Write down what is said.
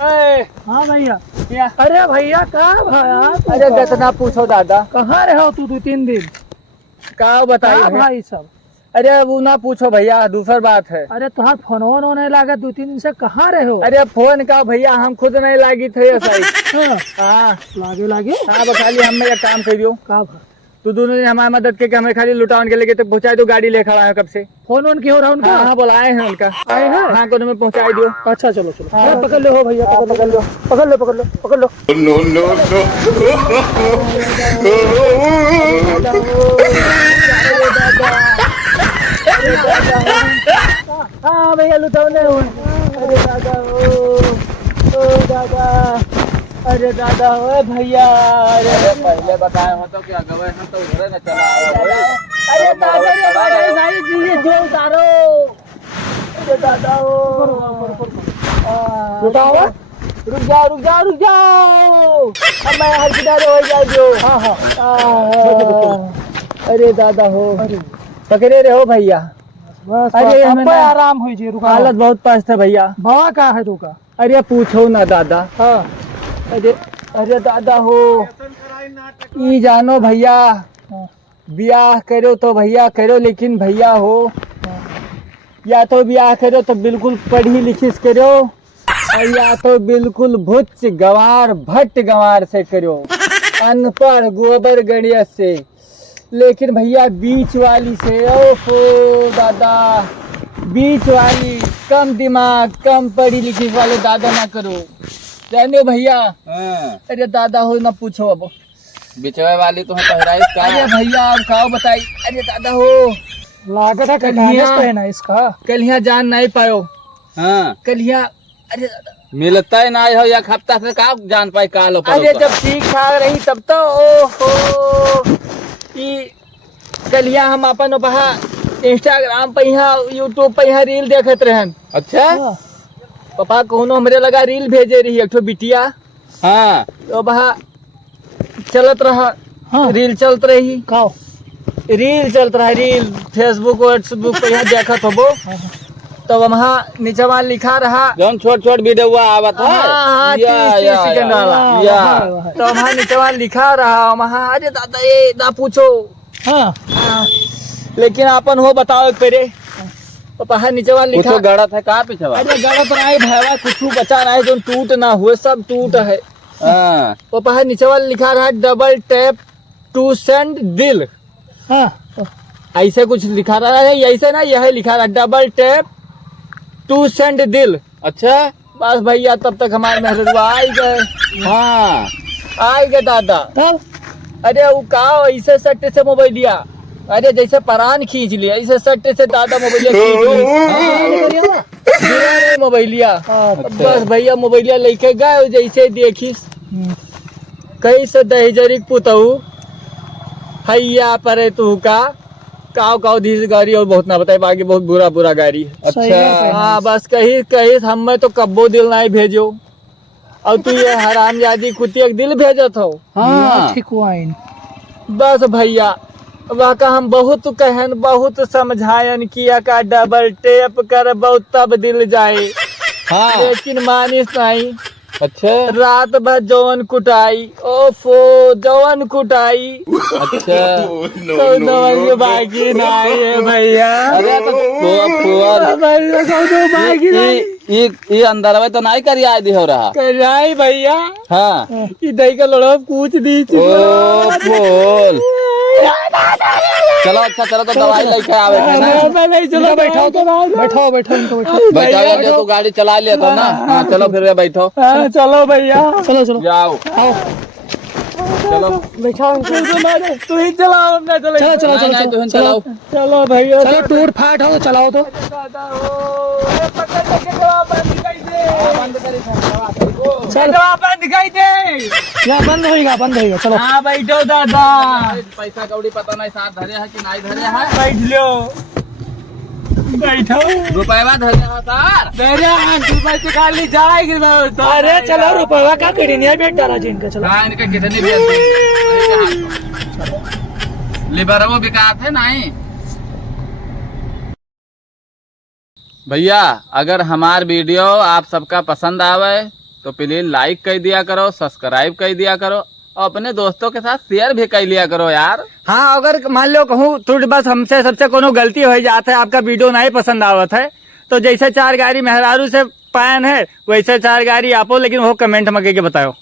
हाँ भैया। अरे भैया कहाँ भाया? अरे गतना पूछो दादा, कहाँ रहे हो तू 2-3 दिन? का बताइए कहाँ भाई सब? अरे वो ना पूछो भैया, दूसर बात है। अरे तुहार फोन नहीं लागा 2-3 दिन से, कहाँ रहे हो? अरे फोन का भैया हम खुद नहीं लागी थे ऐसा ही। हाँ लागे हाँ खाली हम एक काम करियो, का भा? तू दोनों ने हमारी मदद के हमें खाली लुटावन के लेके तो पहुँचाई दो, गाड़ी ले खड़ा है कब से। फोन क्यों हो रहा उनका? हाँ बुलाए हैं उनका, आए हैं? हाँ को में पहुँचाई दियो। अच्छा चलो चलो। हाँ। अरे पकड़ लो हो भैया, पकड़ लो। पकड़ लो। हाँ भैया लुटौने हुए। अरे दादा ओ दादा, अरे दादा ओ भैया, अरे पहले बताए हो तो क्या गए हम तो उधर न चला आया। अरे दादा रे भाई जी जो उतारो। अरे दादा ओ लुटाओ। रुक जाओ अब मैं हर किनारे हो जाओ। हाँ अरे दादा हो, पकड़े रहे हो भैया। बस अरे अब हमें पे ना- आराम हुई जी, रुका। हालत बहुत पस्त है भैया। बाबा का है तुका? अरे पूछो ना दादा। हाँ। अरे दादा हो, ई जानो भैया, ब्याह करो तो भैया करो, लेकिन भैया हो या तो ब्याह करो तो बिल्कुल पढ़ी लिखी से करो, और या तो बिल्कुल भुच्च गंवार भट्ट गंवार से करो, अनपढ़ गोबर गणिया से। लेकिन भैया बीच वाली से, ओफो दादा, बीच वाली कम दिमाग कम पढ़ी लिखी वाले दादा ना करो, जानो भैया। अरे दादा हो ना पूछो अब, बिचवे वाली तो पहराई का। अरे भैया अब खाओ बताई। अरे दादा हो, लागत है कलिया- तो है ना इसका। कल यहाँ जान नहीं पायो, हाँ कल यहाँ। अरे दादा, मिलता ही ना हो, एक हफ्ता से का जान पाई का लो। अरे जब ठीक ठाक रही तब तो ओहो, कल यहाँ हम अपन बहा इंस्टाग्राम पे यहाँ यूट्यूब पे यहाँ रील देखत रहन। अच्छा पापा कोनो हमरे लगा रील भेजे रही एक ठो बिटिया, हाँ तो बहा चलत रहा। हाँ। रील चलत रही, खाओ। रील चलत रहा, रील फेसबुक व्हाट्सबुक पे यहाँ देखत होबो, तो वहाँ नीचे लिखा रहा। जौन छोट छोट वीडियो आवत है। हाँ, या, 30 या, सेकंड वाला। या। तो वहाँ नीचे लिखा रहा वहाँ। अरे दादा ये ना पूछो। हाँ। लेकिन अपन हो बताओ पेरे, तो पहा नीचे लिखा। कुछ गड़त है का पीछे? अरे गलत नहीं भैया, कुछ बचा नहीं जो टूट ना हुए, सब टूट है। हाँ तो पहा नीचे लिखा रहा डबल टैप टू सेंड दिल, हाँ। ऐसे कुछ लिखा रहा है। ऐसे ना यह लिखा रहा डबल टैप टू सेंड दिल। अच्छा बस भैया तब तक हमारे मेहरबा आ गए। हाँ आ गए दादा। तब अरे वो का ऐसे सट्टे से मोबाइल लिया, अरे जैसे परान खींच लिया ऐसे सट्टे से दादा मोबाइल खींच लिया मोबाइल लिया। बस भैया मोबाइल लेके गए, जैसे देखी कैसे दहेजरी पुतहू हैया परे तू का काव काव धीस गाड़ी, और बहुत ना बताए बाकी बहुत बुरा बुरा गाड़ी है। अच्छा हाँ बस कही हमें तो कब्बो दिल नहीं भेजो, और तू ये हरामजादी कुत्ती एक दिल भेजत हो। हाँ ठीक हुआ इन। बस भैया वाका हम बहुत कहन बहुत समझायन किया का डबल टेप कर बहुत तब दिल जाए, हाँ लेकिन मानिस नहीं। अच्छा रात भर जवन कुटाई, ओफो जवन कुटाई, अच्छा तो दवन बाकी नहीं है भैया। अरे तो भैया कौनो बाकी नहीं ये अंदर में तो नहीं करी आए दी हो रहा। कराई भैया। हाँ कि दही का लड़ो पूछ दी ओ फूल। चलो अच्छा चलो तो दवाई लेके आवे है ना। नहीं चलो बैठाओ तो, बैठाओ बैठो इनको बैठाओ। बैठो तो गाड़ी चला लिया तो ना। हाँ चलो फिर बैठो। हाँ चलो भैया चलो चलो जाओ आओ चलो। बैठाओ इनको। तू ही चलाओ, हम ना चले। चलो चलो नहीं, नहीं, तुम चलाओ। चलो भैया चलो टूट फाट हो तो चलाओ तो। दादा हो, ये पकड़ के दवा बंद दिखाई दे, चल दवा बंद दिखाई दे। यहाँ बंद होएगा चलो। हाँ बैठो दादा, पैसा कौड़ी पता नहीं साथ धरे है कि नहीं धरे है। बैठ लो, बैठो। रुपया धरे है सर। मेरे अंकल भाई से खाली जाएगी। अरे चलो रुपया क्या करी नहीं बेट डाला जी इनका। चलो हाँ इनके कितने लिबर वो बिकात है नहीं। भैया अगर हमार वीडियो आप सबका पसंद आवे तो प्लीज लाइक कर दिया करो, सब्सक्राइब कर दिया करो और अपने दोस्तों के साथ शेयर भी कर लिया करो यार। हाँ, अगर मान लो कहूँ तो बस हमसे सबसे कोनो गलती हो जाता है, आपका वीडियो नहीं पसंद आवत है, तो जैसे 4 गाड़ी मेहरारू से पायन है वैसे 4 गाड़ी आपो, लेकिन वो कमेंट में के बताओ।